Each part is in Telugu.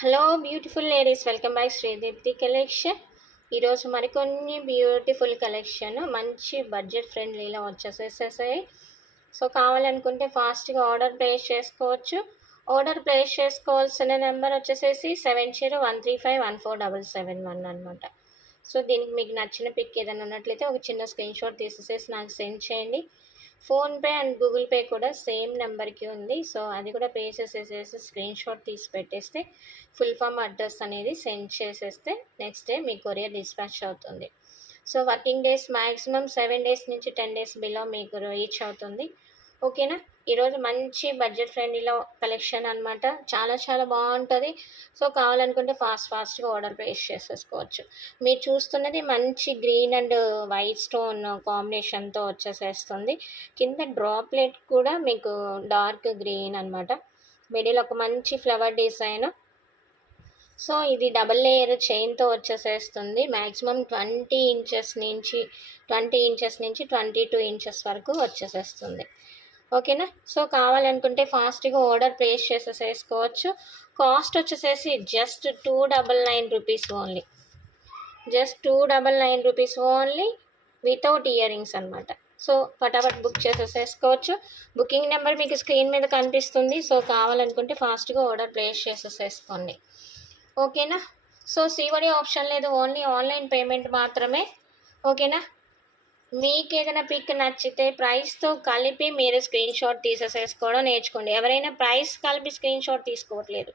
Hello beautiful ladies, welcome back Srideepthi collection. ఈరోజు మరికొన్ని బ్యూటిఫుల్ కలెక్షన్ మంచి బడ్జెట్ ఫ్రెండ్లీలో వచ్చేసేసాయి. సో కావాలనుకుంటే ఫాస్ట్గా ఆర్డర్ ప్లేస్ చేసుకోవచ్చు. ఆర్డర్ ప్లేస్ చేసుకోవాల్సిన నెంబర్ వచ్చేసేసి 7013514771 అనమాట. సో దీనికి మీకు నచ్చిన పిక్ ఏదైనా ఉన్నట్లయితే ఒక చిన్న స్క్రీన్ షాట్ తీసేసేసి నాకు సెండ్ చేయండి. ఫోన్పే అండ్ గూగుల్ పే కూడా సేమ్ నెంబర్కి ఉంది. సో అది కూడా పే చేసేసేసి స్క్రీన్ షాట్ తీసి పెట్టేస్తే ఫుల్ ఫామ్ అడ్రస్ అనేది సెండ్ చేసేస్తే నెక్స్ట్ డే మీ కొరియర్ డిస్పాచ్ అవుతుంది. So working days maximum 7 days నుంచి 10 డేస్ బిలో మీకు రీచ్ అవుతుంది. ఓకేనా. ఈరోజు మంచి బడ్జెట్ ఫ్రెండ్లీలో కలెక్షన్ అనమాట. చాలా చాలా బాగుంటుంది. సో కావాలనుకుంటే ఫాస్ట్గా ఆర్డర్ ప్లేస్ చేసేసుకోవచ్చు. మీరు చూస్తున్నది మంచి గ్రీన్ అండ్ వైట్ స్టోన్ కాంబినేషన్తో వచ్చేసేస్తుంది. కింద డ్రాప్లెట్ కూడా మీకు డార్క్ గ్రీన్ అనమాట. మిడిల్ ఒక మంచి ఫ్లవర్ డిజైన్. సో ఇది డబల్ లేయర్ చైన్తో వచ్చేసేస్తుంది. మ్యాక్సిమం 20 ఇంచెస్ నుంచి 22 ఇంచెస్ వరకు వచ్చేసేస్తుంది. ఓకేనా. సో కావాలనుకుంటే ఫాస్ట్గా ఆర్డర్ ప్లేస్ చేసేసుకోవచ్చు. కాస్ట్ వచ్చేసేసి just 299 rupees only. Just 299 rupees only without ear rings అనమాట. సో ఫటాఫట్ బుక్ చేసేసుకోవచ్చు. బుకింగ్ నెంబర్ మీకు స్క్రీన్ మీద కనిపిస్తుంది. సో కావాలనుకుంటే ఫాస్ట్గా ఆర్డర్ ప్లేస్ చేసేసుకోండి. ఓకేనా. సో సిఓడి ఆప్షన్ లేదు, ఓన్లీ ఆన్లైన్ పేమెంట్ మాత్రమే. ఓకేనా. మీకు ఏదైనా పిక్ నచ్చితే ప్రైస్తో కలిపి మీరు స్క్రీన్ షాట్ తీసేసేసుకోవడం నేర్చుకోండి. ఎవరైనా ప్రైస్ కలిపి స్క్రీన్ షాట్ తీసుకోవట్లేదు.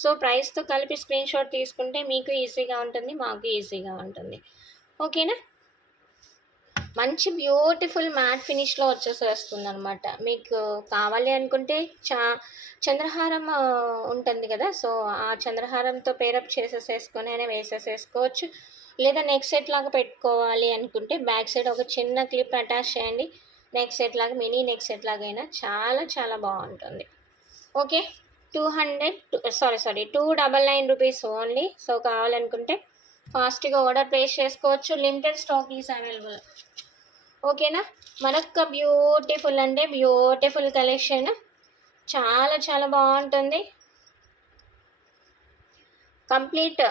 సో ప్రైస్తో కలిపి స్క్రీన్ షాట్ తీసుకుంటే మీకు ఈజీగా ఉంటుంది, మాకు ఈజీగా ఉంటుంది. ఓకేనా. మంచి బ్యూటిఫుల్ మ్యాట్ ఫినిష్లో వచ్చేసేస్తుంది అనమాట. మీకు కావాలి అనుకుంటే చంద్రహారం ఉంటుంది కదా. సో ఆ చంద్రహారంతో పేరప్ చేసేసుకొని అయినా వేసేసేసుకోవచ్చు. లేదా నెక్ సెట్ లాగా పెట్టుకోవాలి అనుకుంటే బ్యాక్ సైడ్ ఒక చిన్న క్లిప్ అటాచ్ చేయండి. నెక్ సెట్ లాగా, మినీ నెక్ సెట్ లాగా అయినా చాలా చాలా బాగుంటుంది. ఓకే. 299 rupees only. సో కావాలనుకుంటే ఫాస్ట్గా ఆర్డర్ ప్లేస్ చేసుకోవచ్చు. Limited stock is available. ఓకేనా. మరొక బ్యూటిఫుల్ అంటే బ్యూటిఫుల్ కలెక్షన్. చాలా చాలా బాగుంటుంది. కంప్లీట్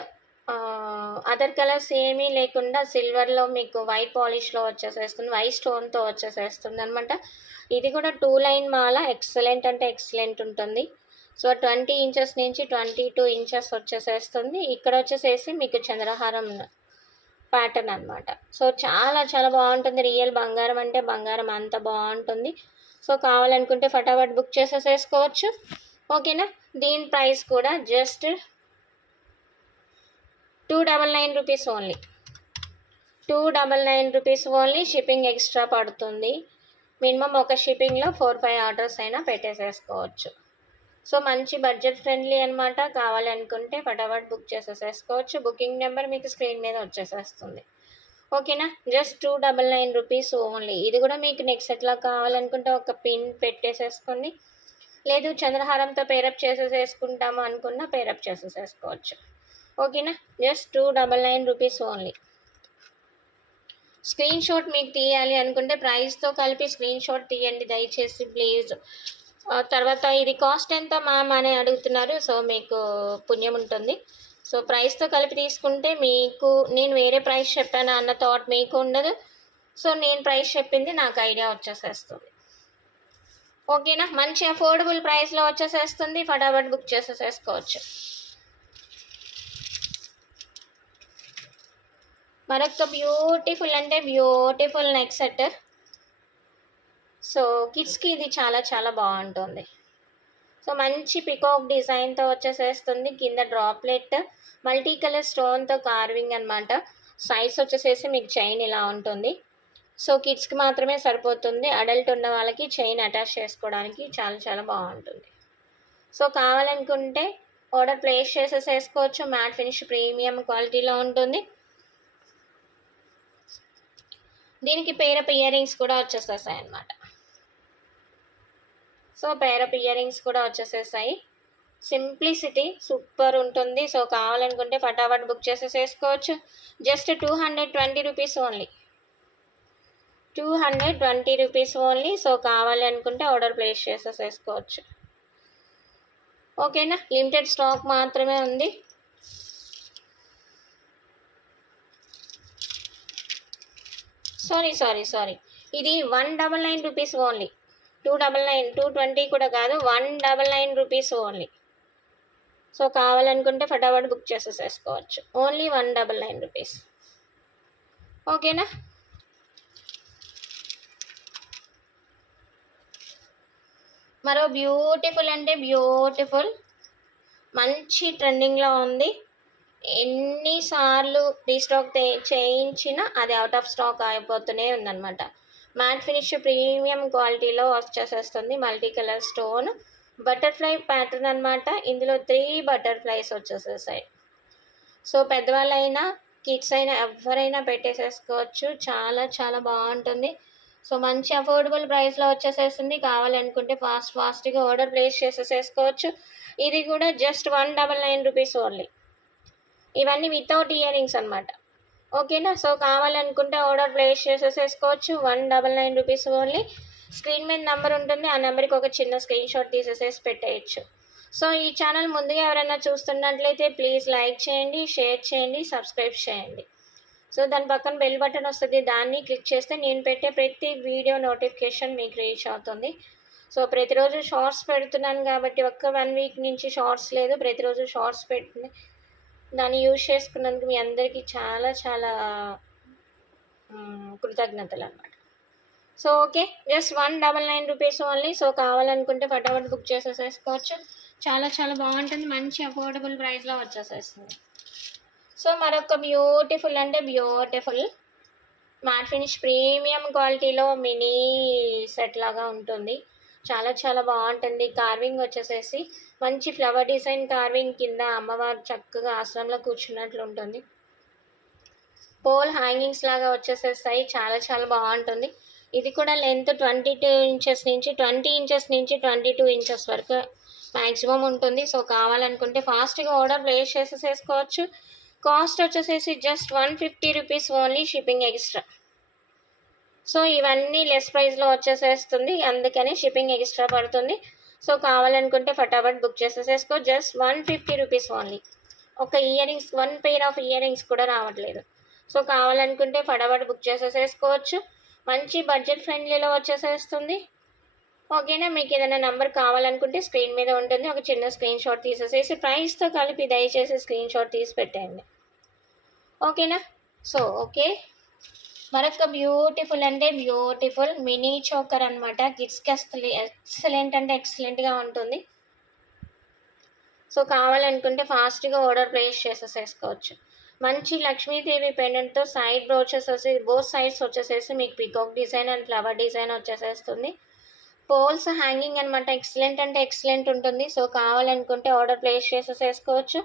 అదర్ కలర్స్ ఏమీ లేకుండా సిల్వర్లో మీకు వైట్ పాలిష్లో వచ్చేసేస్తుంది, వైట్ స్టోన్తో వచ్చేసేస్తుంది అనమాట. ఇది కూడా 2 లైన్ మాల. ఎక్సలెంట్ అంటే ఎక్సలెంట్ ఉంటుంది. సో 20 ఇంచెస్ నుంచి 22 ఇంచెస్ వచ్చేసేస్తుంది. ఇక్కడ వచ్చేసేసి మీకు చంద్రహారం ప్యాటర్న్ అనమాట. సో చాలా చాలా బాగుంటుంది. రియల్ బంగారం అంటే బంగారం అంత బాగుంటుంది. సో కావాలనుకుంటే ఫటాఫట్ బుక్ చేసేసుకోవచ్చు. ఓకేనా. దీని ప్రైస్ కూడా just 299 rupees only. 299 rupees only. Shipping extra పడుతుంది. మినిమం ఒక షిప్పింగ్లో 4-5 ఆర్డర్స్ అయినా పెట్టేసేసుకోవచ్చు. సో మంచి బడ్జెట్ ఫ్రెండ్లీ అనమాట. కావాలనుకుంటే ఫటాఫట్ బుక్ చేసేసుకోవచ్చు. బుకింగ్ నెంబర్ మీకు స్క్రీన్ మీద వచ్చేసేస్తుంది. ఓకేనా. Just 299 rupees only. ఇది కూడా మీకు నెక్స్ట్ సెట్లా కావాలనుకుంటే ఒక పిన్ పెట్టేసేసుకోండి. లేదు చంద్రహారంతో పేరప్ చేసేసుకుంటాము అనుకున్న పేరప్ చేసేసుకోవచ్చు. ఓకేనా. Just 299 rupees only. Screen shot మీకు తీయాలి అనుకుంటే ప్రైస్తో కలిపి స్క్రీన్ షాట్ తీయండి దయచేసి ప్లీజ్. తర్వాత ఇది కాస్ట్ ఎంత మ్యామ్ అని అడుగుతున్నారు. సో మీకు పుణ్యం ఉంటుంది. సో ప్రైస్తో కలిపి తీసుకుంటే మీకు నేను వేరే ప్రైస్ చెప్పాను అన్న థాట్ మీకు ఉండదు. సో నేను ప్రైస్ చెప్పింది నాకు ఐడియా వచ్చేసేస్తుంది. ఓకేనా. మంచి అఫోర్డబుల్ ప్రైస్లో వచ్చేసేస్తుంది. ఫటాఫట్ బుక్ చేసేసుకోవచ్చు. మరొక బ్యూటిఫుల్ అంటే బ్యూటిఫుల్ నెక్ సెట్. సో కిడ్స్కి ఇది చాలా చాలా బాగుంటుంది. సో మంచి పికాక్ డిజైన్తో వచ్చేసేస్తుంది. కింద డ్రాప్లెట్ మల్టీ కలర్ స్టోన్తో కార్వింగ్ అనమాట. సైజ్ వచ్చేసేసి మీకు చైన్ ఇలా ఉంటుంది. సో కిడ్స్కి మాత్రమే సరిపోతుంది. అడల్ట్ ఉన్న వాళ్ళకి చైన్ అటాచ్ చేసుకోవడానికి చాలా చాలా బాగుంటుంది. సో కావాలనుకుంటే ఆర్డర్ ప్లేస్ చేసేసుకోవచ్చు. మ్యాట్ ఫినిష్ ప్రీమియం క్వాలిటీలో ఉంటుంది. దీనికి పేరప్ ఇయర్ రింగ్స్ కూడా వచ్చేసేసాయి అన్నమాట. సో పేరప్ ఇయర్ రింగ్స్ కూడా వచ్చేసేసాయి. సింప్లిసిటీ సూపర్ ఉంటుంది. సో కావాలనుకుంటే ఫటాఫట్ బుక్ చేసేసుకోవచ్చు. Just 220 rupees only. 220 rupees only. So కావాలి అనుకుంటే ఆర్డర్ ప్లేస్ చేసేసుకోవచ్చు. ఓకేనా, లిమిటెడ్ స్టాక్ మాత్రమే ఉంది. సారీ ఇది 199 రూపీస్ ఓన్లీ. 299, 220 కూడా కాదు, 199 రూపీస్ ఓన్లీ. సో కావాలనుకుంటే ఫటాఫట్ బుక్ చేసేసుకోవచ్చు. Only 199 rupees. ఓకేనా. మరో బ్యూటిఫుల్ అంటే బ్యూటిఫుల్ మంచి ట్రెండింగ్లో ఉంది. ఎన్నిసార్లు రీస్టాక్ చేయించినా అది అవుట్ ఆఫ్ స్టాక్ అయిపోతూనే ఉందన్నమాట. మ్యాట్ ఫినిష్ ప్రీమియం క్వాలిటీలో వచ్చేసేస్తుంది. Multi colour stone butterfly pattern అనమాట. ఇందులో 3 బటర్ఫ్లైస్ వచ్చేసేసాయి. సో పెద్దవాళ్ళైనా కిడ్స్ అయినా ఎవరైనా పెట్టేసేసుకోవచ్చు. చాలా చాలా బాగుంటుంది. సో మంచి అఫోర్డబుల్ ప్రైస్లో వచ్చేసేస్తుంది. కావాలనుకుంటే ఫాస్ట్గా ఆర్డర్ ప్లేస్ చేసేసుకోవచ్చు. ఇది కూడా జస్ట్ 199 రూపీస్ ఓన్లీ. ఇవన్నీ వితౌట్ ఇయర్ రింగ్స్ అనమాట. ఓకేనా. సో కావాలనుకుంటే ఆర్డర్ ప్లేస్ చేసేసుకోవచ్చు. 199 రూపీస్ ఓన్లీ. స్క్రీన్ మీద నెంబర్ ఉంటుంది, ఆ నెంబర్కి ఒక చిన్న స్క్రీన్ షాట్ తీసేసేసి పెట్టేయచ్చు. సో ఈ ఛానల్ ముందుగా ఎవరైనా చూస్తున్నట్లయితే ప్లీజ్ లైక్ చేయండి, షేర్ చేయండి, సబ్స్క్రైబ్ చేయండి. సో దాని పక్కన బెల్ బటన్ వస్తుంది, దాన్ని క్లిక్ చేస్తే నేను పెట్టే ప్రతి వీడియో నోటిఫికేషన్ మీకు రీచ్ అవుతుంది. సో ప్రతిరోజు షార్ట్స్ పెడుతున్నాను కాబట్టి ఒక్క 1 వీక్ నుంచి షార్ట్స్ లేదు, ప్రతిరోజు షార్ట్స్ పెడుతుంది. దాన్ని యూజ్ చేసుకున్నందుకు మీ అందరికీ చాలా చాలా కృతజ్ఞతలు అన్నమాట. So okay, just 199 rupees only. So కావాలనుకుంటే ఫటాఫట్ బుక్ చేసేసుకోవచ్చు. చాలా చాలా బాగుంటుంది, మంచి అఫోర్డబుల్ ప్రైస్లో వచ్చేసేస్తుంది. సో మరొక బ్యూటిఫుల్ అంటే బ్యూటిఫుల్ మ్యాట్ ఫినిష్ ప్రీమియం క్వాలిటీలో మినీ సెట్ లాగా ఉంటుంది. చాలా చాలా బాగుంటుంది. కార్వింగ్ వచ్చేసేసి మంచి ఫ్లవర్ డిజైన్ కార్వింగ్, కింద అమ్మవారు చక్కగా ఆశ్రమంలో కూర్చున్నట్లు ఉంటుంది. పోల్ హ్యాంగింగ్స్ లాగా వచ్చేసేస్తాయి. చాలా చాలా బాగుంటుంది. ఇది కూడా లెంత్ 22 ఇంచెస్ నుంచి 20 ఇంచెస్ నుంచి 22 ఇంచెస్ వరకు మ్యాక్సిమం ఉంటుంది. సో కావాలనుకుంటే ఫాస్ట్గా ఆర్డర్ ప్లేస్ చేసేసుకోవచ్చు. కాస్ట్ వచ్చేసేసి just 150 rupees only, shipping extra. So ఇవన్నీ లెస్ ప్రైస్లో వచ్చేసేస్తుంది, అందుకని షిప్పింగ్ ఎక్స్ట్రా పడుతుంది. సో కావాలనుకుంటే ఫటాఫట్ బుక్ చేసేసేసుకో. Just 150 rupees only. ఒక earrings, 1 pair of earrings కూడా రావట్లేదు. సో కావాలనుకుంటే ఫటాఫట్ బుక్ చేసేసుకోవచ్చు. మంచి బడ్జెట్ ఫ్రెండ్లీలో వచ్చేసేస్తుంది. ఓకేనా. మీకు ఏదైనా నెంబర్ కావాలనుకుంటే స్క్రీన్ మీద ఉంటుంది, ఒక చిన్న స్క్రీన్ షాట్ తీసేసేసి ప్రైస్తో కలిపి దయచేసి స్క్రీన్ షాట్ తీసి పెట్టేయండి. ఓకేనా. సో ఓకే, మరొక బ్యూటిఫుల్ అంటే బ్యూటిఫుల్ మినీ చోకర్ అనమాట. కిడ్స్కి అసలు ఎక్సలెంట్ అంటే ఎక్సలెంట్గా ఉంటుంది. సో కావాలనుకుంటే ఫాస్ట్గా ఆర్డర్ ప్లేస్ చేసేసుకోవచ్చు. మంచి లక్ష్మీదేవి పెండెంట్తో సైడ్ బ్రోచెస్ వచ్చి బోత్ సైడ్స్ వచ్చేసేసి మీకు peacock design and flower design వచ్చేసేస్తుంది. పోల్స్ హ్యాంగింగ్ అనమాట. ఎక్సలెంట్ అంటే ఎక్సలెంట్ ఉంటుంది. సో కావాలనుకుంటే ఆర్డర్ ప్లేస్ చేసేసుకోవచ్చు.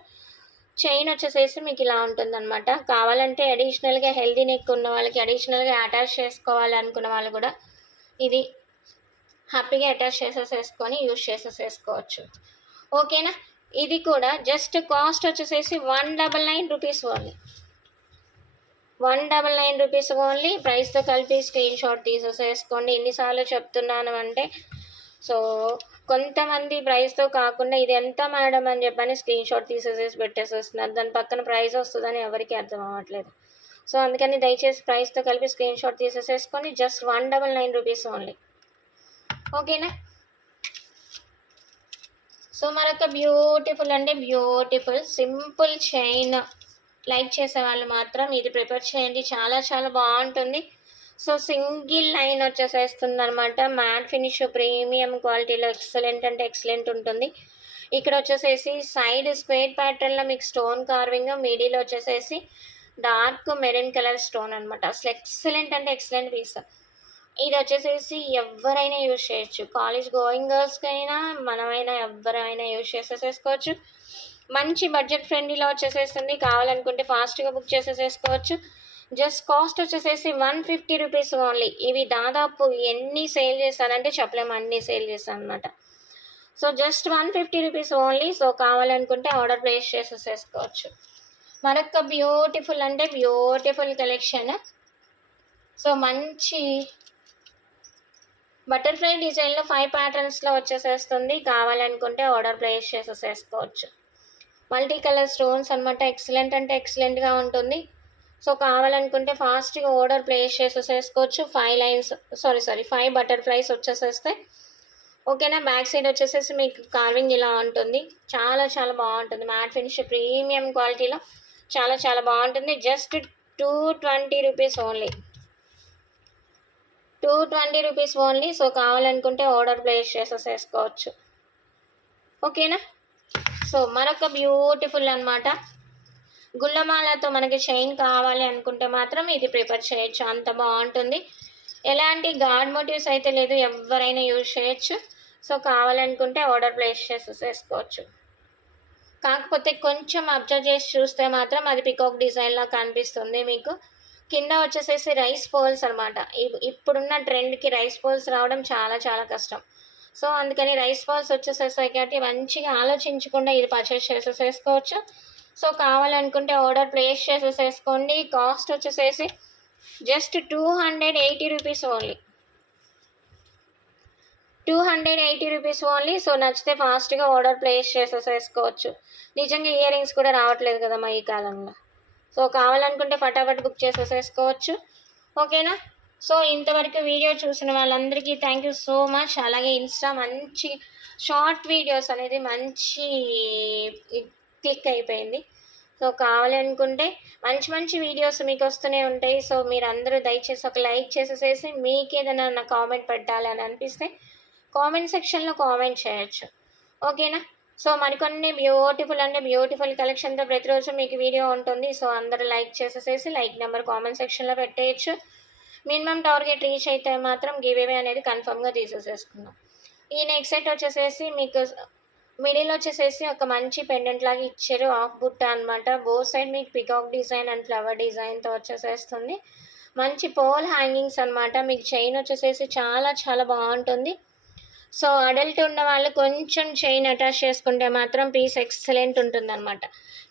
చైన్ వచ్చేసేసి మీకు ఇలా ఉంటుందన్నమాట. కావాలంటే అడిషనల్గా హెల్దీ నెక్ ఉన్న వాళ్ళకి అడిషనల్గా అటాచ్ చేసుకోవాలి అనుకున్న వాళ్ళు కూడా ఇది హ్యాపీగా అటాచ్ చేసేసుకొని యూజ్ చేసేసుకోవచ్చు. ఓకేనా. ఇది కూడా జస్ట్ కాస్ట్ వచ్చేసేసి 199 రూపీస్ ఓన్లీ. 199 rupees only. ప్రైస్తో కలిపి స్క్రీన్ షాట్ తీసేసుకోండి. ఎన్నిసార్లు చెప్తున్నాను అంటే, సో కొంతమంది ప్రైస్తో కాకుండా ఇది ఎంత మేడం అని చెప్పని స్క్రీన్ షాట్ తీసేసేసి పెట్టేసేస్తున్నారు. దాని పక్కన ప్రైస్ వస్తుందని ఎవరికి అర్థం అవ్వట్లేదు. సో అందుకని దయచేసి ప్రైస్తో కలిపి స్క్రీన్ షాట్ తీసేసేసుకొని జస్ట్ 199 రూపీస్ ఓన్లీ. ఓకేనా. సో మరొక బ్యూటిఫుల్ అంటే బ్యూటిఫుల్ సింపుల్ చైన్ లైక్ చేసే వాళ్ళు మాత్రం ఇది ప్రిపేర్ చేయండి. చాలా చాలా బాగుంటుంది. సో సింగిల్ లైన్ వచ్చేసేస్తుంది అనమాట. మ్యాట్ ఫినిష్ ప్రీమియం క్వాలిటీలో ఎక్సలెంట్ అంటే ఎక్సలెంట్ ఉంటుంది. ఇక్కడ వచ్చేసేసి సైడ్ స్క్వేర్ ప్యాటర్న్లో మీకు స్టోన్ కార్వింగ్, మిడిల్ వచ్చేసేసి డార్క్ మెరూన్ కలర్ స్టోన్ అనమాట. అసలు ఎక్సలెంట్ అంటే ఎక్సలెంట్ పీస్. ఇది వచ్చేసేసి ఎవరైనా యూజ్ చేయొచ్చు. కాలేజ్ గోయింగ్ గర్ల్స్కి అయినా మనమైనా ఎవరైనా యూజ్ చేసేసుకోవచ్చు. మంచి బడ్జెట్ ఫ్రెండ్లీలో వచ్చేసేస్తుంది. కావాలనుకుంటే ఫాస్ట్గా బుక్ చేసేసుకోవచ్చు. జస్ట్ కాస్ట్ వచ్చేసేసి 150 రూపీస్ ఓన్లీ. ఇవి దాదాపు ఎన్ని సేల్ చేస్తానంటే చెప్పలేము, అన్నీ సేల్ చేస్తాను అనమాట. So just 150 rupees only. So కావాలనుకుంటే ఆర్డర్ ప్లేస్ చేసేసుకోవచ్చు. మరొక బ్యూటిఫుల్ అంటే బ్యూటిఫుల్ కలెక్షన్. సో మంచి బటర్ఫ్లై డిజైన్లో 5 ప్యాటర్న్స్లో వచ్చేసేస్తుంది. కావాలనుకుంటే ఆర్డర్ ప్లేస్ చేసేసుకోవచ్చు. మల్టీ కలర్ స్టోన్స్ అనమాట. ఎక్సలెంట్ అంటే ఎక్సలెంట్గా ఉంటుంది. సో కావాలనుకుంటే ఫాస్ట్గా ఆర్డర్ ప్లేస్ చేసేసుకోవచ్చు. 5 బటర్ఫ్లైస్ వచ్చేసేస్తాయి. ఓకేనా. బ్యాక్ సైడ్ వచ్చేసేసి మీకు కార్వింగ్ ఇలా ఉంటుంది. చాలా చాలా బాగుంటుంది. మ్యాట్ ఫినిష్ ప్రీమియం క్వాలిటీలో చాలా చాలా బాగుంటుంది. Just 220 rupees only. 220 rupees only. So కావాలనుకుంటే ఆర్డర్ ప్లేస్ చేసేసుకోవచ్చు. ఓకేనా. సో మరొక బ్యూటిఫుల్ అనమాట. గుల్లమాలతో మనకి చైన్ కావాలి అనుకుంటే మాత్రం ఇది ప్రిఫర్ చేయొచ్చు. అంత బాగుంటుంది. ఎలాంటి గాడ్ మోటివ్స్ అయితే లేదు, ఎవరైనా యూజ్ చేయొచ్చు. సో కావాలనుకుంటే ఆర్డర్ ప్లేస్ చేసేసుకోవచ్చు. కాకపోతే కొంచెం అబ్జర్వ్ చేసి చూస్తే మాత్రం అది పికాక్ డిజైన్లా కనిపిస్తుంది మీకు. కింద వచ్చేసేసి రైస్ పోల్స్ అనమాట. ఇప్పుడున్న ట్రెండ్కి రైస్ పోల్స్ రావడం చాలా చాలా కష్టం. సో అందుకని రైస్ పోల్స్ వచ్చేసేసాయి కాబట్టి మంచిగా ఆలోచించకుండా ఇది పర్చేస్ చేసేసుకోవచ్చు. సో కావాలనుకుంటే ఆర్డర్ ప్లేస్ చేసేసుకోండి. కాస్ట్ వచ్చేసేసి just 280 rupees only. 280 rupees only. So నచ్చితే ఫాస్ట్గా ఆర్డర్ ప్లేస్ చేసేసుకోవచ్చు. నిజంగా ఇయర్ రింగ్స్ కూడా రావట్లేదు కదమ్మా ఈ కాలంలో. సో కావాలనుకుంటే ఫటాఫట్ బుక్ చేసేసుకోవచ్చు. ఓకేనా. సో ఇంతవరకు వీడియో చూసిన వాళ్ళందరికీ థ్యాంక్ యూ సో మచ్. అలాగే ఇన్స్టా మంచి షార్ట్ వీడియోస్ అనేది మంచి క్లిక్ అయిపోయింది. సో కావాలి అనుకుంటే మంచి మంచి వీడియోస్ మీకు వస్తూనే ఉంటాయి. సో మీరు అందరూ దయచేసి ఒక లైక్ చేసేసేసి మీకు ఏదైనా నా కామెంట్ పెట్టాలి అని అనిపిస్తే కామెంట్ సెక్షన్లో కామెంట్ చేయొచ్చు. ఓకేనా. సో మరికొన్ని బ్యూటిఫుల్ కలెక్షన్తో ప్రతిరోజు మీకు వీడియో ఉంటుంది. సో అందరూ లైక్ చేసేసేసి లైక్ నెంబర్ కామెంట్ సెక్షన్లో పెట్టేయచ్చు. మినిమం టార్గెట్ రీచ్ అయితే మాత్రం గివ్ అవే అనేది కన్ఫర్మ్గా తీసేసేసుకుందాం. ఈ నెక్ సెట్ వచ్చేసేసి మీకు మిడిల్ వచ్చేసేసి ఒక మంచి పెండెంట్ లాగా ఇచ్చారు. ఆఫ్ బుట్ట అనమాట. బోత్ సైడ్ మీకు పికాక్ డిజైన్ అండ్ ఫ్లవర్ డిజైన్తో వచ్చేసేస్తుంది. మంచి పోల్ హ్యాంగింగ్స్ అనమాట. మీకు చైన్ వచ్చేసేసి చాలా చాలా బాగుంటుంది. సో అడల్ట్ ఉన్న వాళ్ళు కొంచెం చైన్ అటాచ్ చేసుకుంటే మాత్రం పీస్ ఎక్సలెంట్ ఉంటుంది అనమాట.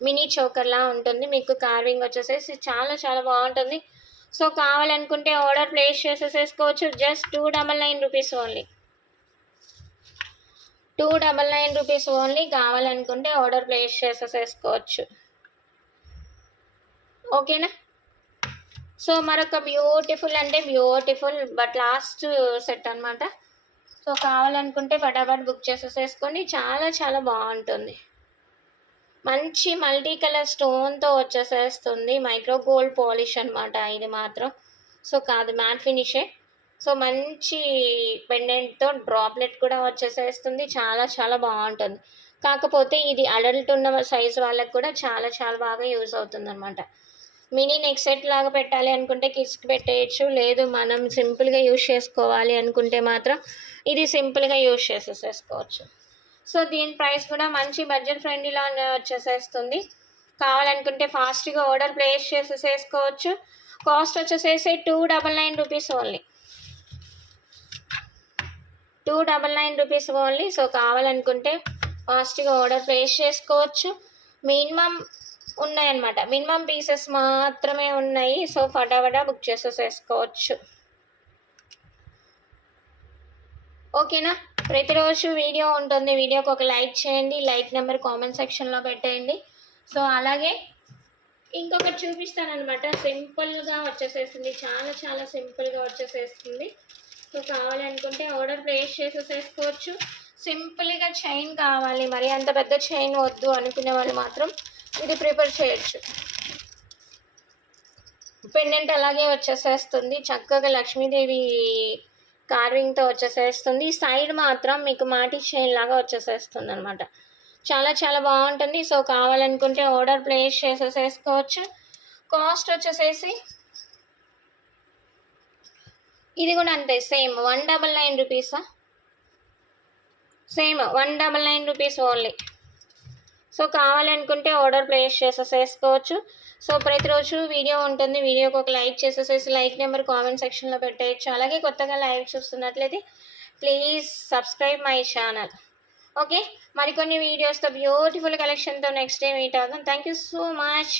మినీ చోకర్లా ఉంటుంది. మీకు కార్వింగ్ వచ్చేసేసి చాలా చాలా బాగుంటుంది. సో కావాలనుకుంటే ఆర్డర్ ప్లేస్ చేసేసుకోవచ్చు. Just 299 rupees only. 299 rupees only. కావాలనుకుంటే ఆర్డర్ ప్లేస్ చేసేసుకోవచ్చు. ఓకేనా. సో మరొక బ్యూటిఫుల్ బట్ లాస్ట్ సెట్ అనమాట. సో కావాలనుకుంటే ఫటాఫట్ బుక్ చేసేసుకోండి. చాలా చాలా బాగుంటుంది. మంచి మల్టీ కలర్ స్టోన్తో వచ్చేసేస్తుంది. మైక్రో గోల్డ్ పాలిష్ అనమాట ఇది మాత్రం. సో కాదు, మ్యాట్ ఫినిషే. సో మంచి పెండెంట్తో డ్రాప్లెట్ కూడా వచ్చేసేస్తుంది. చాలా చాలా బాగుంటుంది. కాకపోతే ఇది అడల్ట్ ఉన్న సైజు వాళ్ళకి కూడా చాలా చాలా బాగా యూజ్ అవుతుంది అనమాట. మినీ నెక్ సెట్ లాగా పెట్టాలి అనుకుంటే కిడ్స్కి పెట్టేయచ్చు. లేదు మనం సింపుల్గా యూజ్ చేసుకోవాలి అనుకుంటే మాత్రం ఇది సింపుల్గా యూజ్ చేసేసుకోవచ్చు. సో దీని ప్రైస్ కూడా మంచి బడ్జెట్ ఫ్రెండ్లీలో వచ్చేసేస్తుంది. కావాలనుకుంటే ఫాస్ట్గా ఆర్డర్ ప్లేస్ చేసేసుకోవచ్చు. కాస్ట్ వచ్చేసేసి 299 rupees only. 299 rupees only. So కావాలనుకుంటే ఫాస్ట్గా ఆర్డర్ ప్లేస్ చేసుకోవచ్చు. మినిమం ఉన్నాయన్నమాట. మినిమం పీసెస్ మాత్రమే ఉన్నాయి. సో ఫటాఫటా బుక్ చేసేసుకోవచ్చు. ఓకేనా. ప్రతిరోజు వీడియో ఉంటుంది. వీడియోకి ఒక లైక్ చేయండి. లైక్ నెంబర్ కామెంట్ సెక్షన్లో పెట్టేయండి. సో అలాగే ఇంకొకటి చూపిస్తానమాట. సింపుల్గా వచ్చేసేస్తుంది. చాలా చాలా సింపుల్గా వచ్చేసేస్తుంది. సో కావాలనుకుంటే ఆర్డర్ ప్లేస్ చేసేసుకోవచ్చు. సింపుల్గా చైన్ కావాలి, మరి అంత పెద్ద చైన్ వద్దు అనుకునే వాళ్ళు మాత్రం ఇది ప్రిఫర్ చేయొచ్చు. పెండెంట్ అలాగే వచ్చేసేస్తుంది. చక్కగా లక్ష్మీదేవి కార్వింగ్తో వచ్చేసేస్తుంది. సైడ్ మాత్రం మీకు మాటి చైన్ లాగా వచ్చేసేస్తుంది అనమాట. చాలా చాలా బాగుంటుంది. సో కావాలనుకుంటే ఆర్డర్ ప్లేస్ చేసేసుకోవచ్చు. కాస్ట్ వచ్చేసేసి ఇది కూడా అంతే, సేమ్ 199 రూపీసా, సేమ్ 199 రూపీస్ ఓన్లీ. సో కావాలనుకుంటే ఆర్డర్ ప్లేస్ చేసేసుకోవచ్చు. సో ప్రతిరోజు వీడియో ఉంటుంది. వీడియోకి ఒక లైక్ చేసేసేసి లైక్ నెంబర్ కామెంట్ సెక్షన్లో పెట్టేయచ్చు. అలాగే కొత్తగా లైవ్ చూస్తున్నట్లయితే please subscribe my channel. Okay. మరికొన్ని వీడియోస్తో బ్యూటిఫుల్ కలెక్షన్తో నెక్స్ట్ డే మీట్ అవుతాం. Thank you so much.